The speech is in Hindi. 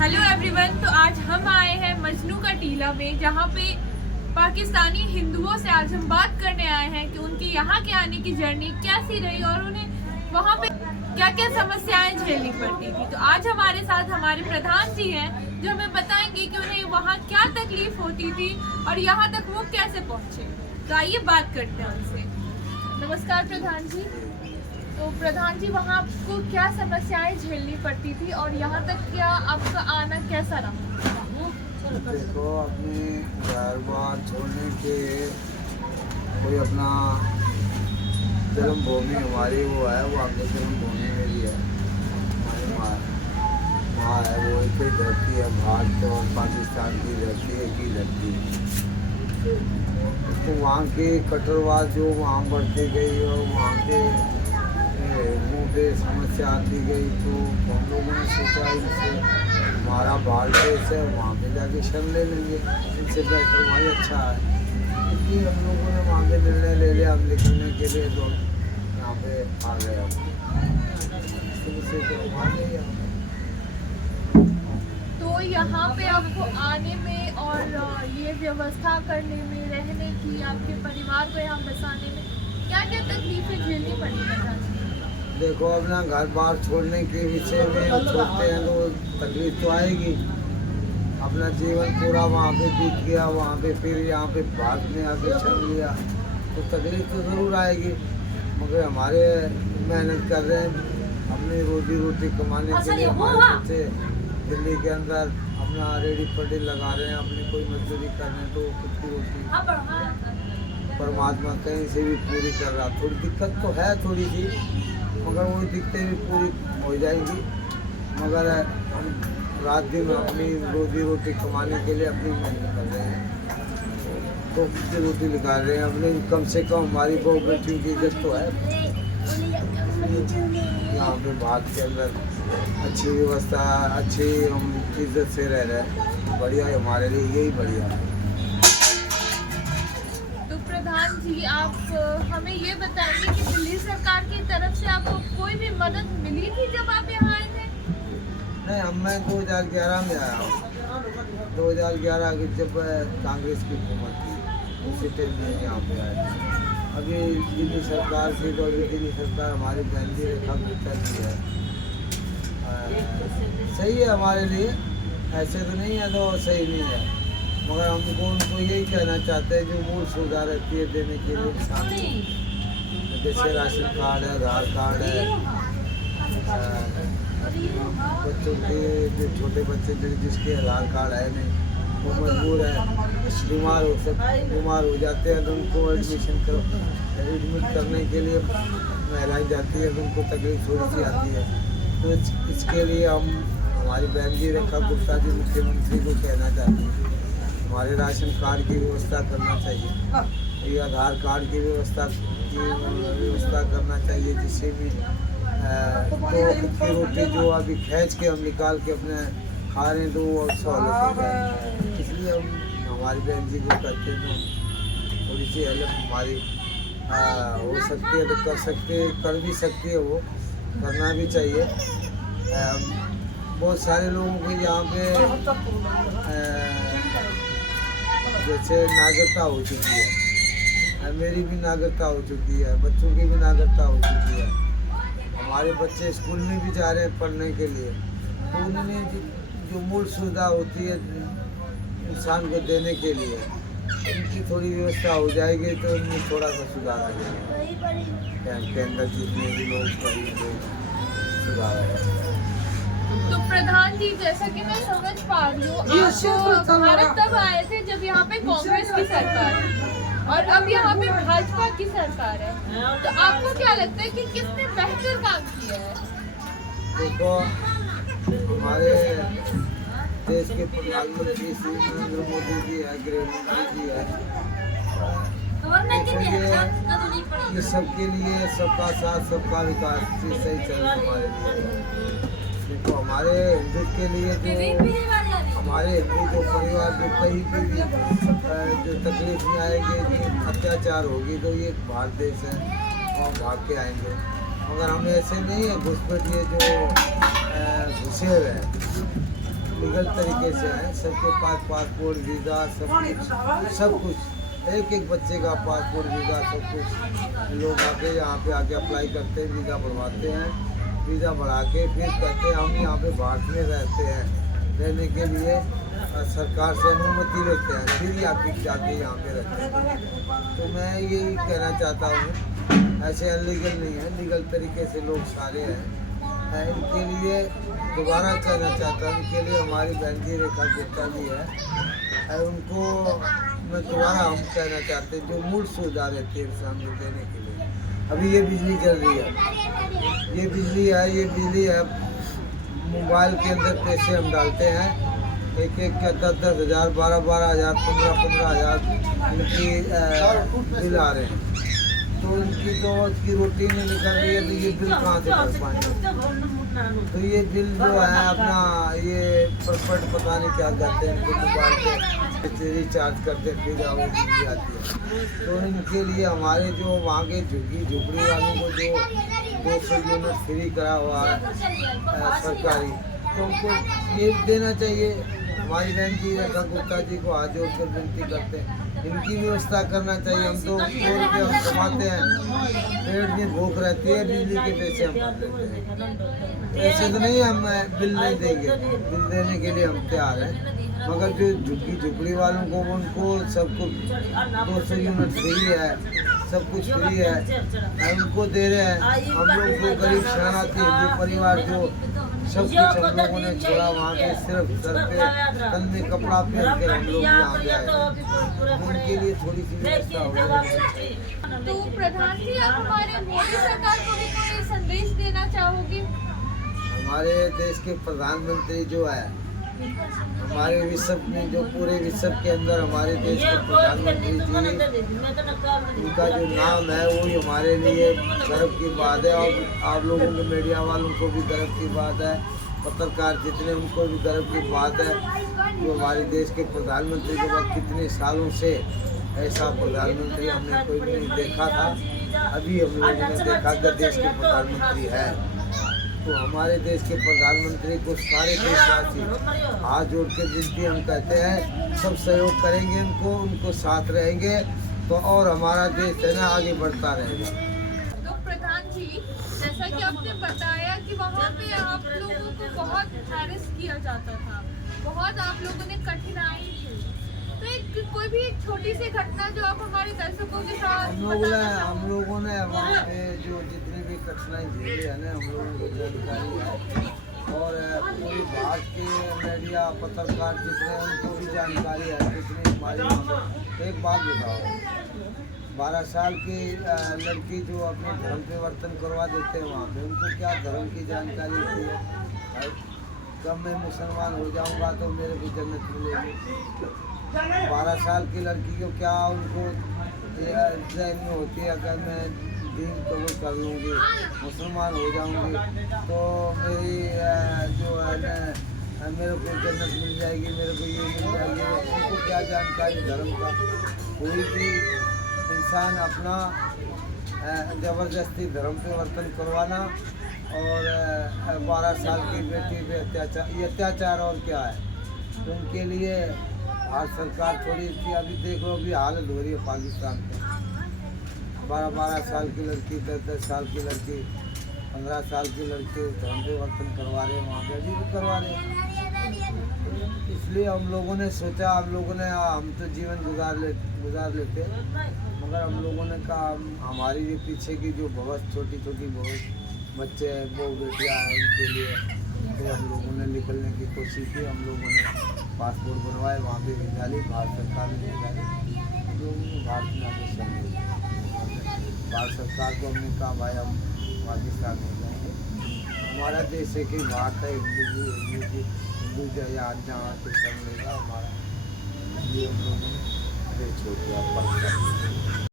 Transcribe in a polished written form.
Hello everyone. तो आज हम आए हैं मजनू का टीला में, जहाँ पे पाकिस्तानी हिंदुओं से आज हम बात करने आए हैं कि उनकी यहाँ के आने की जर्नी कैसी रही और उन्हें वहाँ पे क्या क्या समस्याएं झेलनी पड़ती थी। तो आज हमारे साथ हमारे प्रधान जी हैं जो हमें बताएंगे कि उन्हें वहाँ क्या तकलीफ होती थी और यहाँ तक वो कैसे पहुँचे। तो आइए बात करते हैं उनसे। नमस्कार प्रधान जी। तो प्रधान जी, वहाँ आपको क्या समस्याएं झेलनी पड़ती थी और यहाँ तक क्या आपका आना कैसा रहा? देखो, अपने घर बार छोड़ने के कोई अपना जन्मभूमि हमारी वो है, वो आपकी जन्मभूमि मेरी है। हमारी माँ है, वो एक ही धरती है, भारत और पाकिस्तान की धरती एक ही धरती है। तो वहाँ की कट्टरवाद जो वहाँ बढ़ती गई और वहाँ के मुँह पे समस्या आती गई, तो हम लोगों ने सोचा इनसे हमारा भारत देश है, वहाँ पे जाके शरण ले लेंगे, इनसे बेहतर वही अच्छा है। इसलिए हम लोगों ने वहाँ पे निर्णय ले लिया हम निकलने के लिए, तो यहाँ पे आ गए हम। तो यहाँ पे आपको आने में और ये व्यवस्था करने में, रहने की, आपके परिवार को यहाँ बसाने में क्या क्या तकलीफें झेलनी पड़ी प्रधान जी? देखो, अपना घर बार छोड़ने के विषय में हम छोड़ते हैं तो तकलीफ तो आएगी। अपना जीवन पूरा वहाँ पे बीत गया, वहाँ पे फिर यहाँ पे भारत में आके चल लिया, तो तकलीफ तो ज़रूर आएगी। मगर हमारे मेहनत कर रहे हैं अपनी रोजी रोटी कमाने के लिए। हमारे बच्चे दिल्ली के अंदर अपना रेडी पड़ी लगा रहे हैं, अपनी कोई मजदूरी कर रहे हैं, तो खुद की रोटी परमात्मा कहीं से भी पूरी कर रहा। थोड़ी दिक्कत तो है थोड़ी सी, मगर वो दिक्कतें भी पूरी हो जाएंगी। मगर हम रात दिन अपनी रोजी रोटी कमाने के लिए अपनी मेहनत कर रहे हैं, तो खुद रोटी निकाल रहे हैं अपने। कम से कम हमारी बहू बेटियों की इज्जत तो है। यहाँ पे भारत के अंदर अच्छी व्यवस्था, अच्छी हम इज्जत से रह रहे हैं, बढ़िया है हमारे लिए, यही बढ़िया है। प्रधान जी, आप हमें ये बताएंगे कि दिल्ली सरकार की तरफ से आपको कोई भी मदद मिली थी जब आप यहाँ आए थे? नहीं, मैं 2011 में आया हूँ। 2011 की जब कांग्रेस की हुकूमत थी, उसी टाइम में यहाँ पे आया। अभी दिल्ली सरकार की, तो अभी दिल्ली सरकार हमारी बहन जी रेखा गुप्ता जी है, सही है हमारे लिए, ऐसे तो नहीं है तो सही नहीं है। मगर हमको उनको यही कहना चाहते हैं जो मूल सुविधा रहती है देने के लिए इंसान, जैसे राशन कार्ड है, आधार कार्ड है, बच्चों के जो छोटे बच्चे जिसके आधार कार्ड है नहीं, वो मजबूर है, बीमार हो जाते हैं, तो उनको एडमिट करने के लिए महिलाएं जाती है, तो उनको तकलीफ थोड़ी सी आती है। तो इसके लिए हम हमारी बहन जी रेखा गुप्ता जी मुख्यमंत्री को कहना चाहते हैं हमारे राशन कार्ड की व्यवस्था करना चाहिए, ये आधार कार्ड की व्यवस्था करना चाहिए, जिससे भी तो की रोटी जो अभी खींच के हम निकाल के अपने खा रहे हैं, तो वो सहूलत हो जाए। इसलिए हम हमारी बहन जी को कहते हैं तो थोड़ी सी हेल्प हमारी हो सकती है तो कर भी सकती है, वो करना भी चाहिए। बहुत सारे लोगों को यहाँ पे जैसे नागरिकता हो चुकी है, मेरी भी नागरिकता हो चुकी है, बच्चों की भी नागरिकता हो चुकी है। हमारे बच्चे स्कूल में भी जा रहे हैं पढ़ने के लिए, तो उन्होंने जो मूल सुविधा होती है इंसान को देने के लिए, उनकी थोड़ी व्यवस्था हो जाएगी तो उनमें थोड़ा सा सुधार आ जाएगा। कैंप के अंदर जितने भी लोग सुधार आएगा। तो प्रधान जी, जैसा कि मैं समझ पा रही हूँ, आप भारत तब आए थे जब यहाँ पे कांग्रेस की सरकार है और अब यहाँ पे भाजपा की सरकार है, तो आपको क्या लगता है कि किसने बेहतर काम किया है? देखो, हमारे देश के प्रधानमंत्री श्री नरेंद्र मोदी जी है, गृह मंत्री जी है, ये सबके लिए सबका साथ सबका विकास सही चल रहा है हमारे लिए। देखो, हमारे हिंदू के लिए जो हमारे हिंदू जो परिवार जो कहीं भी जो तकलीफ में आएगी, अत्याचार होगी, तो ये भारत देश है और भाग के आएंगे। मगर हम ऐसे नहीं है घुसपैठ, ये जो घुसे हुए हैं लीगल तरीके से हैं, सबके पास पासपोर्ट वीज़ा सब कुछ एक एक बच्चे का पासपोर्ट वीज़ा सब कुछ लोग आके यहाँ पे आके अप्लाई करते हैं, वीज़ा बढ़वाते हैं, वीज़ा बढ़ा के फिर कहते हैं हम यहाँ पे भारत में रहते हैं, रहने के लिए सरकार से अनुमति लेते हैं, फिर जाके यहाँ पे रहते हैं। तो मैं यही कहना चाहता हूँ, ऐसे अनलीगल नहीं है, लीगल तरीके से लोग सारे हैं। इनके लिए दोबारा कहना चाहता हूँ, इनके लिए हमारी बहन जी रेखा गुप्ता जी है, उनको मैं दोबारा हम कहना चाहते हैं जो मूल सुविधा रहती है सामने देने के लिए। अभी ये बिजली चल रही है, ये बिजली है, मोबाइल के अंदर पैसे हम डालते हैं, एक का 10-10 हज़ार, 12-12 हज़ार, 15-15 हज़ार इनकी बिल आ रहे हैं। तो इनकी तो इसकी रोटी नहीं निकल रही है, तो ये बिल कहाँ से भर पाएंगे? तो ये बिल जो है अपना ये परपट पता नहीं क्या कहते हैं, इनको मोबाइल पे रिचार्ज करते फिर वो बिजली आती है। तो इनके लिए हमारे जो वहाँ के झुग्गी झुपड़ी वालों को जो 200 यूनिट फ्री करा हुआ है सरकारी, तो उनको ये देना चाहिए। हमारी बहन जी रेखा गुप्ता जी को हाथ जोड़ कर विनती करते हैं, इनकी व्यवस्था करना चाहिए। हम तो 2 रुपये कमाते हैं, पेट में भूख रहती है, बिजली के पैसे हम भर देते हैं। ऐसे तो नहीं हम बिल नहीं देंगे, बिल देने के लिए हम तैयार हैं, मगर जो झुग्गी झुपड़ी वालों को उनको सब कुछ 200 यूनिट फ्री है, सब कुछ फ्री है, उनको दे रहे हैं। हम लोग को गरीब शरणार्थी हिंदू परिवार जो सब कुछ हम लोगों ने छोड़ा, वहाँ पे सिर्फ सर पे तन में कपड़ा पहन कर हम लोग यहाँ पे आए, उनके लिए थोड़ी सी व्यवस्था हो जाए। तो प्रधान जी, आप हमारे मोदी सरकार को भी कोई संदेश देना चाहोगे? हमारे देश के प्रधानमंत्री जो है, हमारे विश्व में जो पूरे विश्व के अंदर हमारे देश के प्रधानमंत्री जी, उनका जो नाम है वो हमारे लिए गर्व की बात है। और आप लोगों के मीडिया वालों को भी गर्व की बात है, पत्रकार जितने उनको भी गर्व की बात है। जो हमारे देश के प्रधानमंत्री के बाद कितने सालों से ऐसा प्रधानमंत्री हमने कोई नहीं देखा था, अभी हम लोगों ने देखा कि देश के प्रधानमंत्री है। तो हमारे देश के प्रधानमंत्री को सारे देशवासी हाथ जोड़ के विनती हम कहते हैं, सब सहयोग करेंगे उनको साथ रहेंगे तो और हमारा देश है ना आगे बढ़ता रहेगा। तो प्रधान जी, जैसा कि आपने बताया कि वहाँ पे आप लोगों को बहुत हैरेस किया जाता था, बहुत आप लोगों ने कठिनाई थी, तो कोई भी एक छोटी सी घटना जो आप हमारे दर्शकों के साथ हम लोगों ने वहाँ पे जो जितनी भी कठिनाई झेली है ना, हम लोगों को जानकारी है और पूरी भारत के मीडिया पत्रकार जितने उनको भी जानकारी है जितनी हमारी। एक बात बताओ, 12 साल की लड़की जो अपने धर्म परिवर्तन करवा देते हैं वहाँ पे, उनको क्या धर्म की जानकारी होती है? कब मैं मुसलमान हो जाऊँगा तो मेरे को जन्नत मिलेगी। 12 साल की लड़की को क्या उनको जहन में होती है, अगर मैं दीन कबूल कर लूँगी, मुसलमान हो जाऊँगी तो मेरी जो है ना मेरे को जन्नत मिल जाएगी, मेरे को ये मिल जाएगी। उनको क्या जानकारी धर्म का? कोई भी इंसान अपना ज़बरदस्ती धर्म परिवर्तन करवाना और 12 साल की बेटी पे अत्याचार, ये अत्याचार और क्या है? तो उनके लिए आज सरकार थोड़ी सी अभी देख लो, अभी हालत हो रही है पाकिस्तान में। 12-12 साल की लड़की, 10-10 साल की लड़की, 15 साल की लड़की धर्म परिवर्तन करवा रहे हैं, वहाँ पे अभी भी करवा रहे हैं। इसलिए हम लोगों ने सोचा, हम तो जीवन गुजार लेते, मगर हम लोगों ने कहा हमारी ये पीछे की जो बहुत छोटी बच्चे हैं, वो बेटियाँ हैं, उनके लिए तो हम लोगों ने निकलने की कोशिश की। हम लोगों ने पासपोर्ट बनवाए, वहाँ पे वीज़ा ली, भारत सरकार ने वीज़ा ली, हम लोगों ने भारत में आगे चल गए। भारत सरकार को हमने कहा भाई हम पाकिस्तान में जाएंगे, हमारा देश एक ही भारत है, हिंदू यहाँ जहाँ पे सब लेगा हमारा, इसलिए हम लोगों ने देश छोड़ दिया पाकिस्तान।